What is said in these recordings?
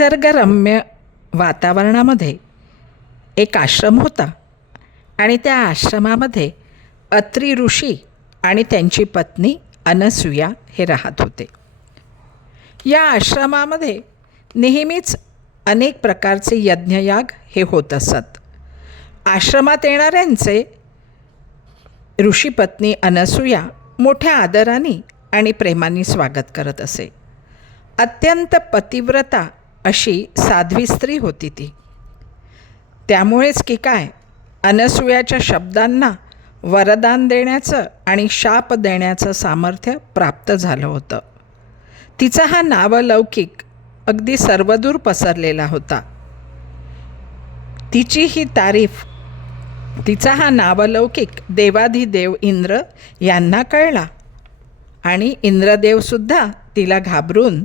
निसर्गरम्य वातावरणामध्ये एक आश्रम होता आणि त्या आश्रमामध्ये अत्री ऋषी आणि त्यांची पत्नी अनसूया हे राहत होते. या आश्रमामध्ये नेहमीच अनेक प्रकारचे यज्ञयाग हे होत असत. आश्रमात येणाऱ्यांचे ऋषीपत्नी अनसूया मोठ्या आदराने आणि प्रेमाने स्वागत करत असे. अत्यंत पतिव्रता अशी साध्वी स्त्री होती ती. त्यामुळेच की काय अनसूयाच्या शब्दांना वरदान देण्याचं आणि शाप देण्याचं सामर्थ्य प्राप्त झालं होतं. तिचा हा नावलौकिक अगदी सर्वदूर पसरलेला होता. तिची ही तारीफ तिचा हा नावलौकिक देवाधिदेव इंद्र यांना कळला आणि इंद्रदेवसुद्धा तिला घाबरून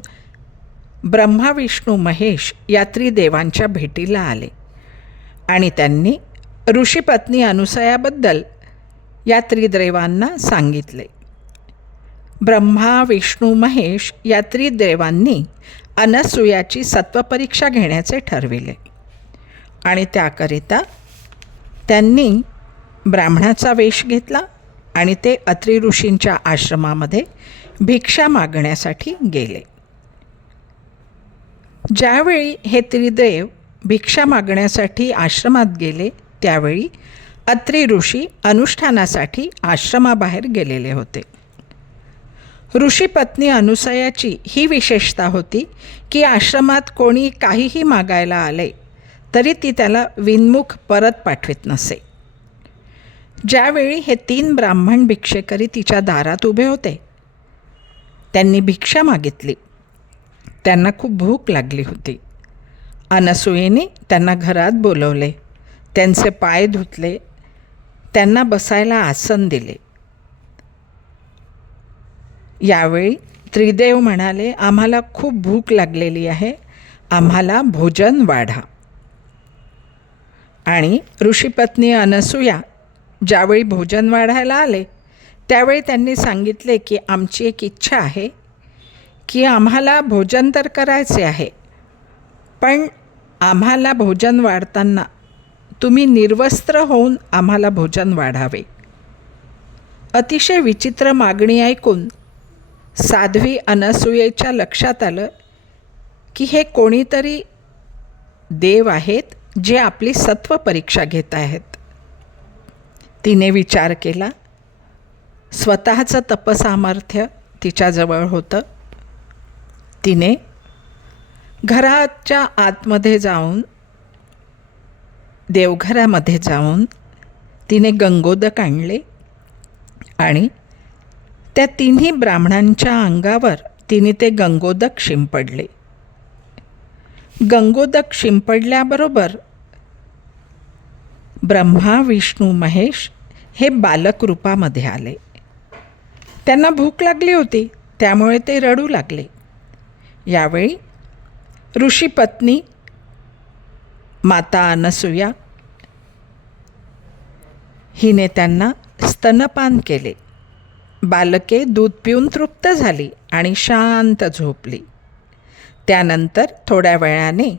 ब्रह्मा विष्णू महेश या त्रिदेवांच्या भेटीला आले. आणि त्यांनी ऋषीपत्नी अनुसयाबद्दल या त्रिदेवांना सांगितले. ब्रह्मा विष्णू महेश या त्रिदेवांनी अनसूयाची सत्वपरीक्षा घेण्याचे ठरविले. आणि त्याकरिता त्यांनी ब्राह्मणाचा वेश घेतला आणि ते अत्रि ऋषींच्या आश्रमामध्ये भिक्षा मागण्यासाठी गेले. ज्यावेळी हे त्रिदेव भिक्षा मागण्यासाठी आश्रमात गेले त्यावेळी अत्रि ऋषी अनुष्ठानासाठी आश्रमाबाहेर गेलेले होते. ऋषी पत्नी अनुसयाची ही विशेषता होती की आश्रमात कोणी काहीही मागायला आले तरी ती त्याला विनमुख परत पाठवित नसे. ज्यावेळी हे तीन ब्राह्मण भिक्षेकरी तिच्या दारात उभे होते त्यांनी भिक्षा मागितली. त्यांना खूप भूक लागली होती. अनसूयेने त्यांना घरात बोलवले. त्यांचे पाय धुतले. त्यांना बसायला आसन दिले. यावेळी त्रिदेव म्हणाले आम्हाला खूप भूक लागलेली आहे. आम्हाला भोजन वाढा. आणि ऋषीपत्नी अनसूया ज्यावेळी भोजन वाढायला आले त्यावेळी त्यांनी सांगितले की आमची एक इच्छा आहे. की आम्हाला भोजन तर करायचे आहे पण आम्हाला भोजन वाढताना तुम्ही निर्वस्त्र होऊन आम्हाला भोजन वाढावे. अतिशय विचित्र मागणी ऐकून साध्वी अनसूयेच्या लक्षात आलं की हे कोणीतरी देव आहेत जे आपली सत्व परीक्षा घेत आहेत. तिने विचार केला. स्वतःचं तपसामर्थ्य तिच्याजवळ होतं. तिने घराच्या आतमध्ये जाऊन देवघरामध्ये जाऊन तिने गंगोदक आणले आणि त्या तिन्ही ब्राह्मणांच्या अंगावर तिने ते गंगोदक शिंपडले. गंगोदक शिंपडल्याबरोबर ब्रह्मा विष्णू महेश हे बालक रूपामध्ये आले. त्यांना भूक लागली होती त्यामुळे ते रडू लागले. यावेळी ऋषीपत्नी माता अनसूया हिने त्यांना स्तनपान केले. बालके दूध पिऊन तृप्त झाली आणि शांत झोपली. त्यानंतर थोड्या वेळाने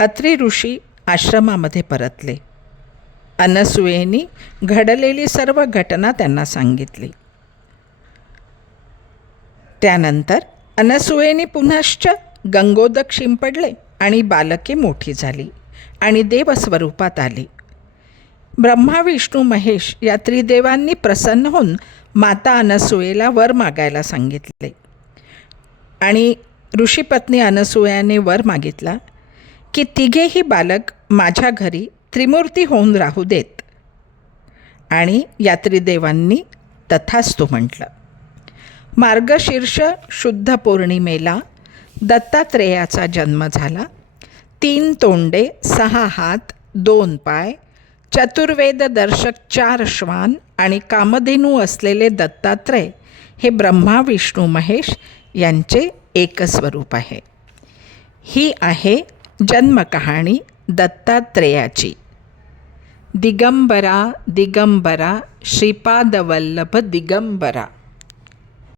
अत्रि ऋषी आश्रमामध्ये परतले. अनसूयेनी घडलेली सर्व घटना त्यांना सांगितली. त्यानंतर अनसूयेने पुनश्च गंगोदक शिंपडले आणि बालके मोठी झाली आणि देवस्वरूपात आली. ब्रह्मा विष्णू महेश या त्रिदेवांनी प्रसन्न होऊन माता अनसूयेला वर मागायला सांगितले. आणि ऋषीपत्नी अनसूयाने वर मागितला की तिघेही बालक माझ्या घरी त्रिमूर्ती होऊन राहू देत. आणि या त्रिदेवांनी म्हटलं. मार्गशीर्ष शुद्ध पौर्णिमेला दत्तात्रेयाचा जन्म झाला. तीन तोंडे सहा हात दोन पाय चतुर्वेद दर्शक चार श्वान आणि कामधेनू असलेले दत्तात्रय हे ब्रह्मा विष्णू महेश यांचे एकस्वरूप आहे. ही आहे जन्मकहाणी दत्तात्रेयाची. दिगंबरा दिगंबरा श्रीपादवल्लभ दिगंबरा.